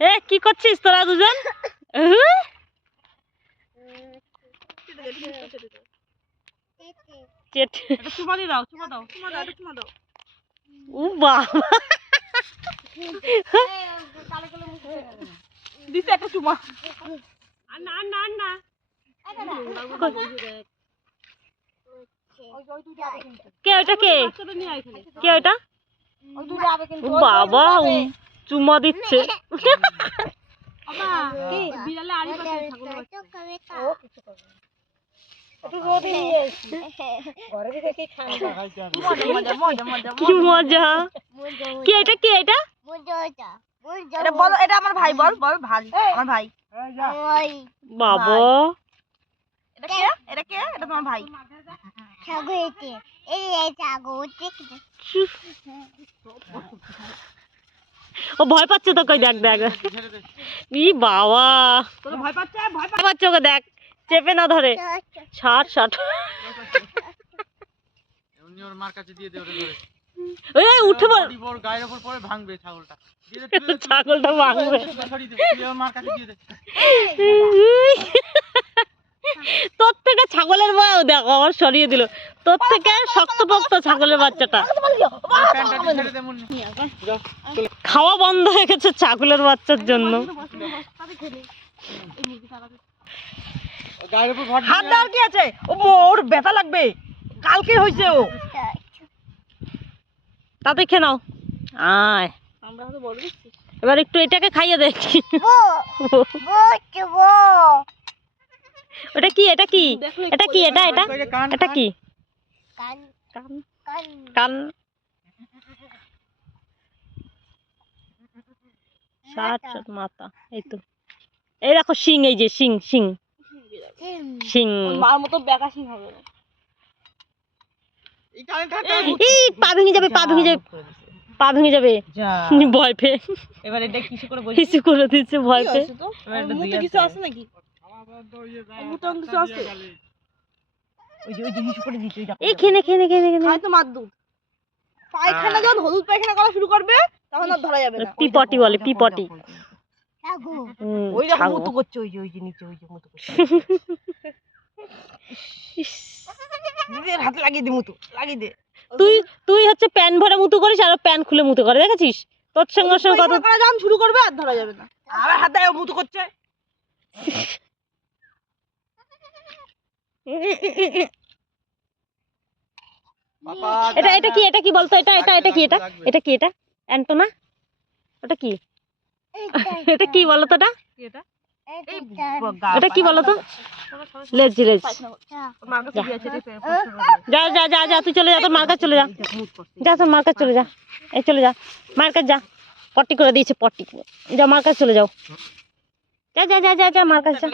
এ কি করছিস তোরা দুজন? ও বাবা দিছে একটা চুমা। কে ওটা কে কে ওটা? বাবা চুমা দিচ্ছে। কি মজা! কি এটা কি এটা? বলো এটা আমার ভাই, বল বল ভাই, আমার ভাই। বাবা এটা কে? এটা কে? এটা তোমার ভাই। ও ভয় পাচ্ছে তো, কই দেখ দেখ। ই বাবা তোর ভয় পাচ্ছে? ভয় পাচ্ছে ওকে দেখ, চেপে না ধরে। ছাড় ছাড়। এমনি ওর মার কাছে দিয়ে দে, ওরে ধরে। এই উঠে পড়, ওর গায়ের উপর পড়ে ভাঙবে ছাগলটা। দিয়ে দে, ছাগলটা ভাঙবে। সরিয়ে দে, তুই ওর মার কাছে দিয়ে দে। তোর থেকে ছাগলের মা দেখো আমার সরিয়ে দিল। তোর থেকে শক্তপোক্ত ছাগলের বাচ্চাটা। প্যান্টটা ছেড়ে দে মুন্নি। খাওয়া বন্ধ হয়ে গেছে ছাগলের বাচ্চার জন্য। গায়ের উপর ভর হাত দেওয়ার কি আছে? ওর ব্যথা লাগবে, কালকে হয়েছে ও। তাতে খেয়ে নাও। আয় এবার একটু এটাকে খাইয়ে দেখি। ওটা কি? এটা কি? এটা কি? এটা এটা এটা কি? কান। সাত সাত মাথা। এই তো, এই দেখো শিং, এই যে শিং শিং শিং। মার মতো বেকা সিং হবে না। এই পা ভেঙে যাবে, পা ভেঙে যাবে, পা ভেঙে যাবে ভয় পেয়ে। এবার এটা কিছু করে বলি, কিছু করে দিচ্ছে ভয় পেয়ে। মুতে কিছু আছে নাকি? মুতে কিছু আছে? ওই যে কিছু করে দিতে। এই খেনে খেনে খেনে খেনে খাই তো মার দুধ। পায়খানা যখন হলুদ পায়খানা করা শুরু করবে তখন আর ধরা যাবে না। পিপটি বলে, পিপটি। ওই দেখো মুতু করছে, ওই যে নিচে ওই যে মুতু করছে। নিজের হাতে লাগিয়ে দে, মুতু লাগিয়ে দে। তুই তুই হচ্ছে প্যান ভরে মুতু করিস আর প্যান খুলে মুতু করে, দেখেছিস? তোর সঙ্গে সঙ্গে কত যখন শুরু করবে আর ধরা যাবে না। আবার হাতে মুতু করছে। এটা এটা কি? এটা কি বলতো? এটা এটা এটা কি? এটা এটা কি? এটা অ্যান্টোনা? ওটা কি? এটা কি বলতো? এটা এটা কি বলতো? লেজ লেজ। যা যা যা যা, তুই চলে যা, তোর মার কাছে চলে যা। যা তোর মার কাছে চলে যা। এই চলে যা, মার কাছে যা। পটি করে দিয়েছে, পটি। যা মার কাছে চলে যাও। যা যা যা যা যা, মার কাছে যা।